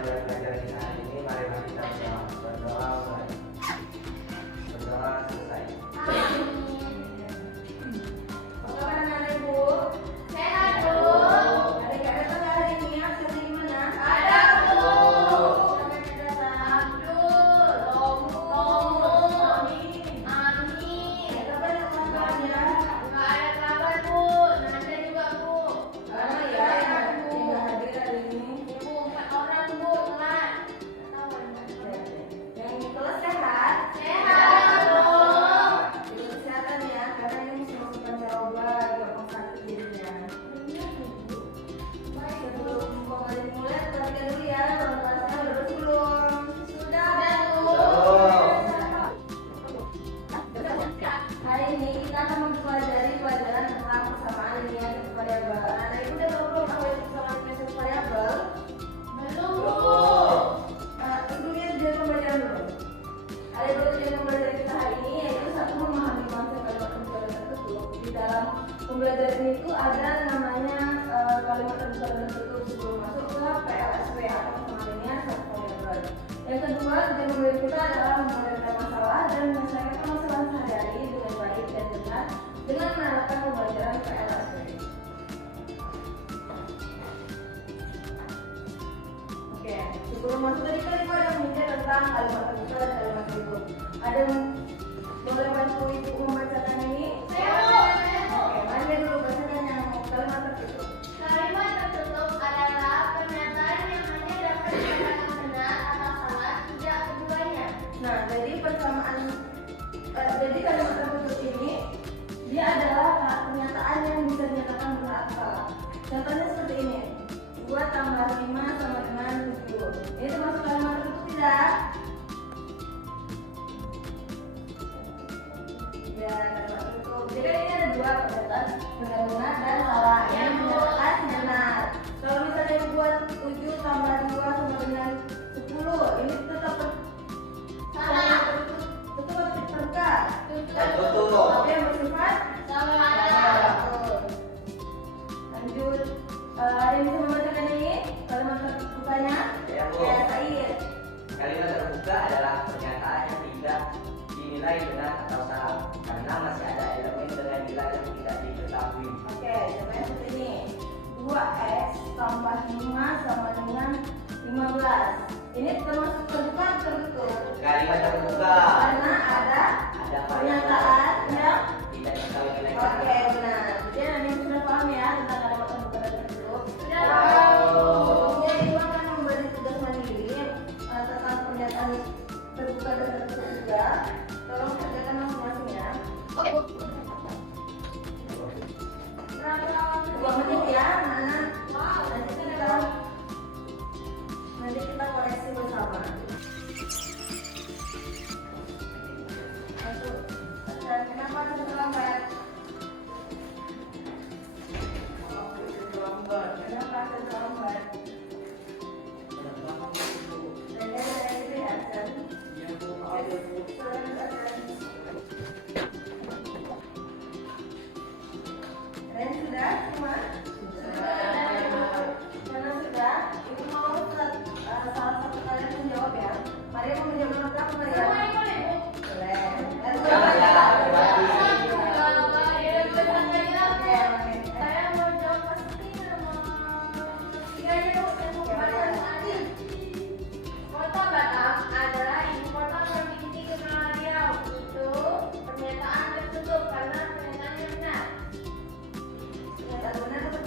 pembelajaran kita hari ini, mari kita berdoa mulai. Berdoa selesai. Pembelajaran itu ada namanya kalimat terbuka dan tertutup sebelum masuk ke PLSW atau pengertian satu variabel. Yang kedua, tujuan pembelajaran kita adalah menyelesaikan masalah dan menyelesaikan permasalahan sehari-hari dengan baik dan benar dengan menerapkan pembelajaran PLSW. Oke, sebelum masuk tadi kan Ibu ada mengingat tentang kalimat terbuka dan kalimat tertutup. Ada yang boleh bantu Ibu membacakan ini? Dulu bacakan yang kalimat tertutup. Kalimat tertutup adalah pernyataan yang hanya dapat dikatakan benar atau salah, tidak keduanya. Nah, jadi kalimat tertutup ini dia adalah pernyataan yang bisa dinyatakan benar atau salah. Contohnya seperti ini. 2 tambah 5 sama dengan 7. Ini termasuk kalimat tertutup tidak? Ya, kalimat tertutup. Jadi ini ada 2 pernyataan benar-benar dan salah. Yang menyatakan benar. Kalau misalnya buat 7 tambah 2 sama dengan 10, ini tetap Salah. Betul atau terbuka? Tutup. Tapi yang bersifat Salah. Lanjut. Ada yang bisa membacakan ini? Kalimat terbukanya? Ya, Bu. Ya, Said. Kalimat terbuka adalah pernyataan yang tidak dinilai benar atau salah karena masih ada elemen dengan nilai yang tidak diketahui. Oke, contohnya seperti ini. 2x tambah 5 sama dengan 15. Ini termasuk terbuka atau tertutup? Kalimat terbuka Karena ada pernyataan yang tidak diketahui nilai. oke, benar. Jadi ada yang sudah paham ya tentang kalimat terbuka dan tertutup? Sudah. Sebelumnya Ibu akan memberi tugas mandiri tentang pernyataan terbuka dan tertutup juga. Tolong kerjakan masing-masing ya. 2 menit ya, nanti kita koreksi bersama. Masuk. Dan kenapa harus terlambat? Kenapa harus terlambat? Dan saya lihat kan. Dan sudah semua? Karena sudah, Ibu mau salah satu kalian menjawab ya. Maria mau menjawab nomor berapa Maria? Semuanya boleh, Bu. Boleh. Dan Jangan salah, berbagi. Saya mau jawab pasti nomor 3 aja, Bu. Saya mau kembali tadi. Kota Batam adalah ibu kota provinsi Kepulauan Riau. Itu pernyataan tertutup karena pernyataannya benar. Pernyataan benar atau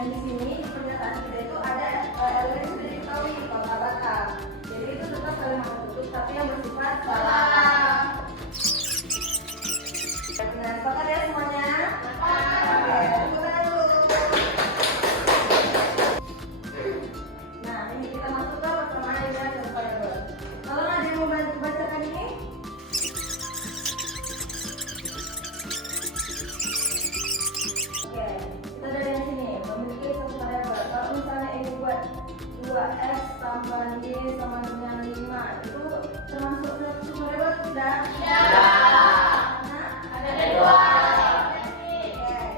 Dan di sini di pernyataan kita itu ada elemen yang sudah diketahui Kota Batam. Jadi itu tetap kalimat tertutup tapi yang bersifat salah. Benar, sepakat ya semuanya? Oke, tepuk tangan dulu. Nah, ini kita masuk ke persamaan irregular dan variabel. Kalau ada yang mau bantu bacakan ini? Oke, kita dari yang sini memiliki satu variabel. Kalau misalnya ini buat 2x tambah y sama dengan 5, itu termasuk satu variabel tidak? Ada dua.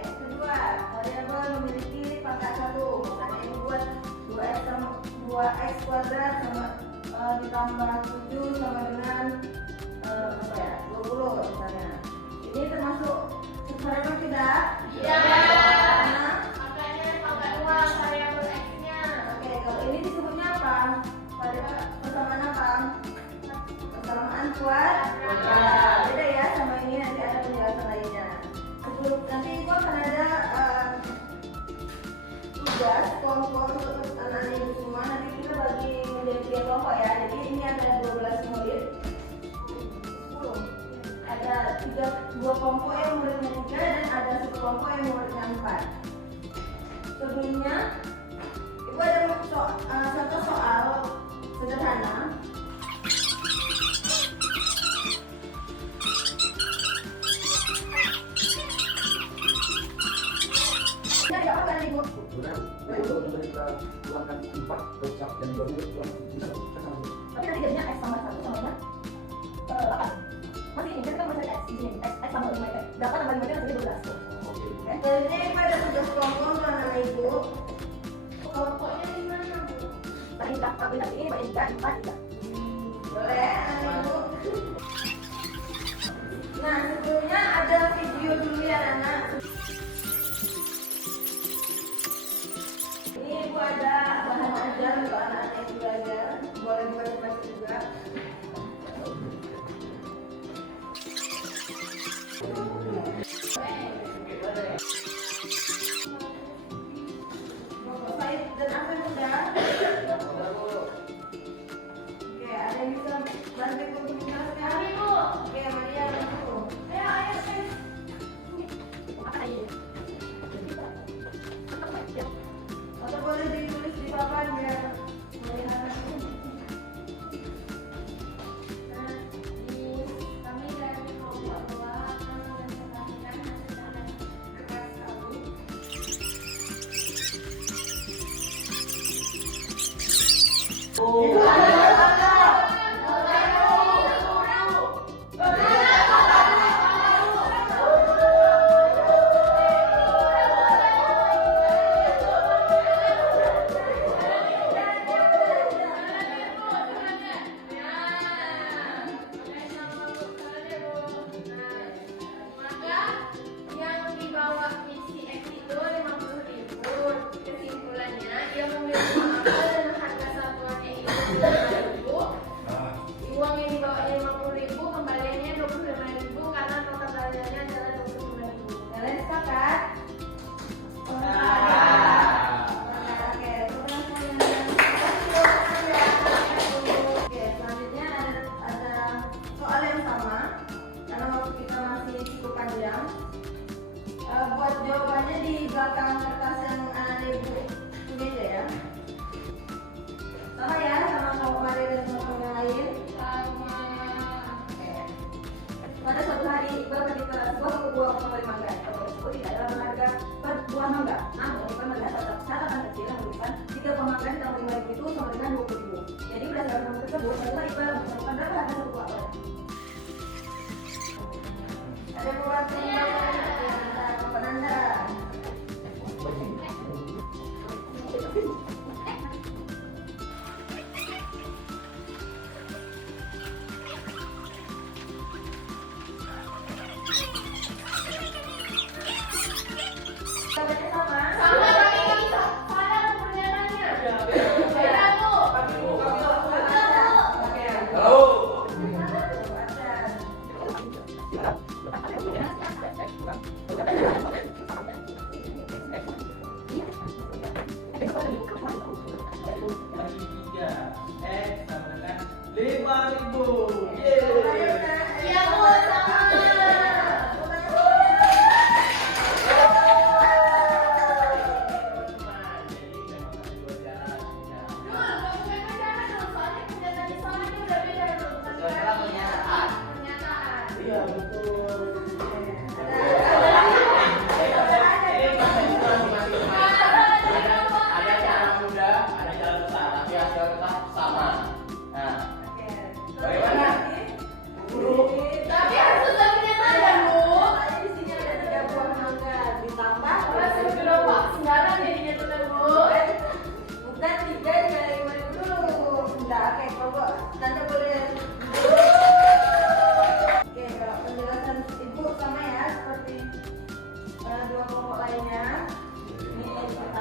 Kedua, variabel memiliki pangkat 1. Misalnya ini buat 2x kuadrat sama ditambah 7 sama dengan 20 misalnya. Ini termasuk variabel tidak? Karena Makanya pangkat dua variabel x-nya. oke, kalau ini disebutnya apa? Variabel persamaan apa? Persamaan kuadrat. Beda ya sama ini, nanti ada penjelasan lainnya. Nanti itu akan ada tugas kelompok untuk anak-anak ibu semua. Nanti kita bagi menjadi 3 kelompok ya. Jadi ini ada 12 murid. 10. Ada 2 kelompok yang muridnya 3 dan ada 1 kelompok yang muridnya 4. Sebelumnya ibu ada satu soal sederhana. Ini ada apa kan ibu? Tapi nanti jadinya x tambah 1 sama dengan 8. Masih ini, kita masih x. X sama 5 itu. 8 tambah 5 itu nanti 12. Jadi pada tugas kelompok untuk anak ibu. Kelompoknya di mana, Bu? Tadi tak aplikasi ini bagi 3, 4, 3. Boleh, anak ibu. Nah, sebelumnya ada video dulu ya anak. Ini ibu ada bahan ajar untuk anak-anak yang belajar. Boleh dibaca-baca juga. Baik, dan apa yang sudah? Oke, ada yang bisa bantu untuk menjelaskan? Kami, Bu. Oke, Maria, bantu. Ayo, sis. Atau boleh ditulis di papan biar melihat. Kami dari kelompok 2 akan mempresentasikan hasil kertas kami. Maka yang dibawa misi X itu 50.000. Kesimpulannya ia memiliki akal dan harga satuannya itu 5.000. Uang yang dibawanya 50.000, kembaliannya 25.000 karena total belanjanya adalah 25.000. Kalian sepakat? Oke, selanjutnya ada soal yang sama karena waktu kita masih cukup panjang. Buat jawabannya di belakang kertas yang anak ibu punya aja ya. Sama ya, sama kelompok Maria dan teman-teman yang lain. Sama. Oke. Pada suatu hari Iqbal ketika sebuah toko buah membeli mangga. Toko tersebut tidak ada harga per buah mangga. Namun Iqbal melihat catatan kecil yang menuliskan 3 buah mangga ditambah 5.000 itu sama dengan 20.000. Jadi berdasarkan hal tersebut, setelah Iqbal menentukan berapa harga satu buah apel. Ada yang buat penanda. Jawabannya sama. Sama lagi. Mana perbedaannya? Beda, Bu. Oke. Halo.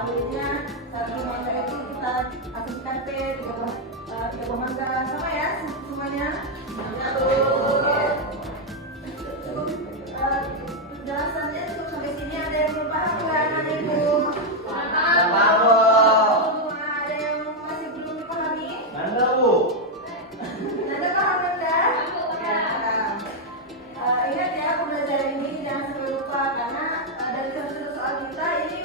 akhirnya satu materi itu kita asumsikan P 3 buah mangga sama ya semuanya. Penjelasannya cukup sampai sini. Ada yang belum paham nggak anak ibu? Ada yang masih belum dipahami? Nanda Bu. Nanda paham Nanda? Ingat ya, pembelajaran ini jangan sampai lupa karena dari satu soal kita ini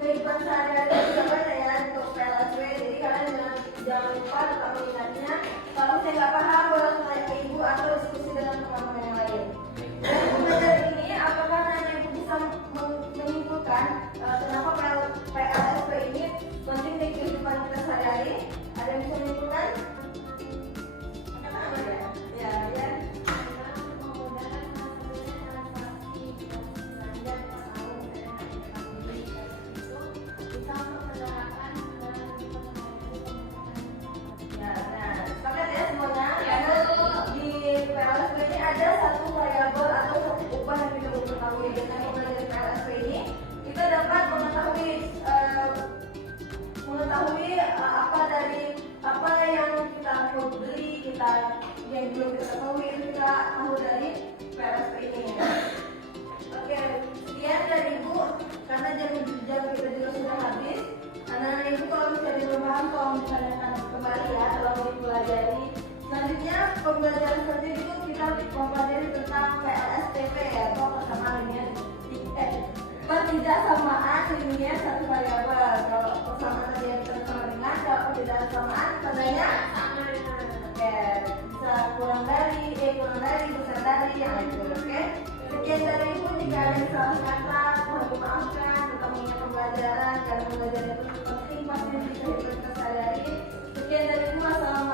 kehidupan sehari-hari juga banyak ya untuk PLSW. Jadi kalian jangan lupa tetap mengingatnya. Kalau saya nggak paham, boleh tanya ke ibu atau diskusi dengan teman-teman yang lain. Dari pembelajaran ini, apakah hanya ibu bisa menyimpulkan kenapa PLSW ini penting di kehidupan kita sehari-hari? Ada yang bisa menyimpulkan? Kenapa ya? Ya. Sepakat ya semuanya? Karena di PLSW ini ada satu variabel atau satu upah yang kita perlu ketahui. Dengan mempelajari PLSW ini, kita dapat mengetahui apa yang kita mau beli, yang belum kita ketahui itu kita tahu dari PLSW ini. Oke, sekian dari ibu karena jam kita juga sudah habis. Anak-anak ibu kalau misalnya belum paham, tolong ditanyakan kembali ya, tolong dipelajari. Selanjutnya pembelajaran selanjutnya itu kita mempelajari tentang PLSTP ya, atau persamaan linier ketidaksamaan linier satu variabel. Kalau persamaan linier bersama dengan, kalau ketidaksamaan tandanya sama. Oke, bisa kurang dari, besar dari yang itu. Oke, sekian dari ibu. Jika ada yang salah kata, mohon dimaafkan. Tetap mengingat pembelajaran karena pembelajaran itu penting pasti di kehidupan kita sehari-hari. Sekian dari ibu. Assalamualaikum.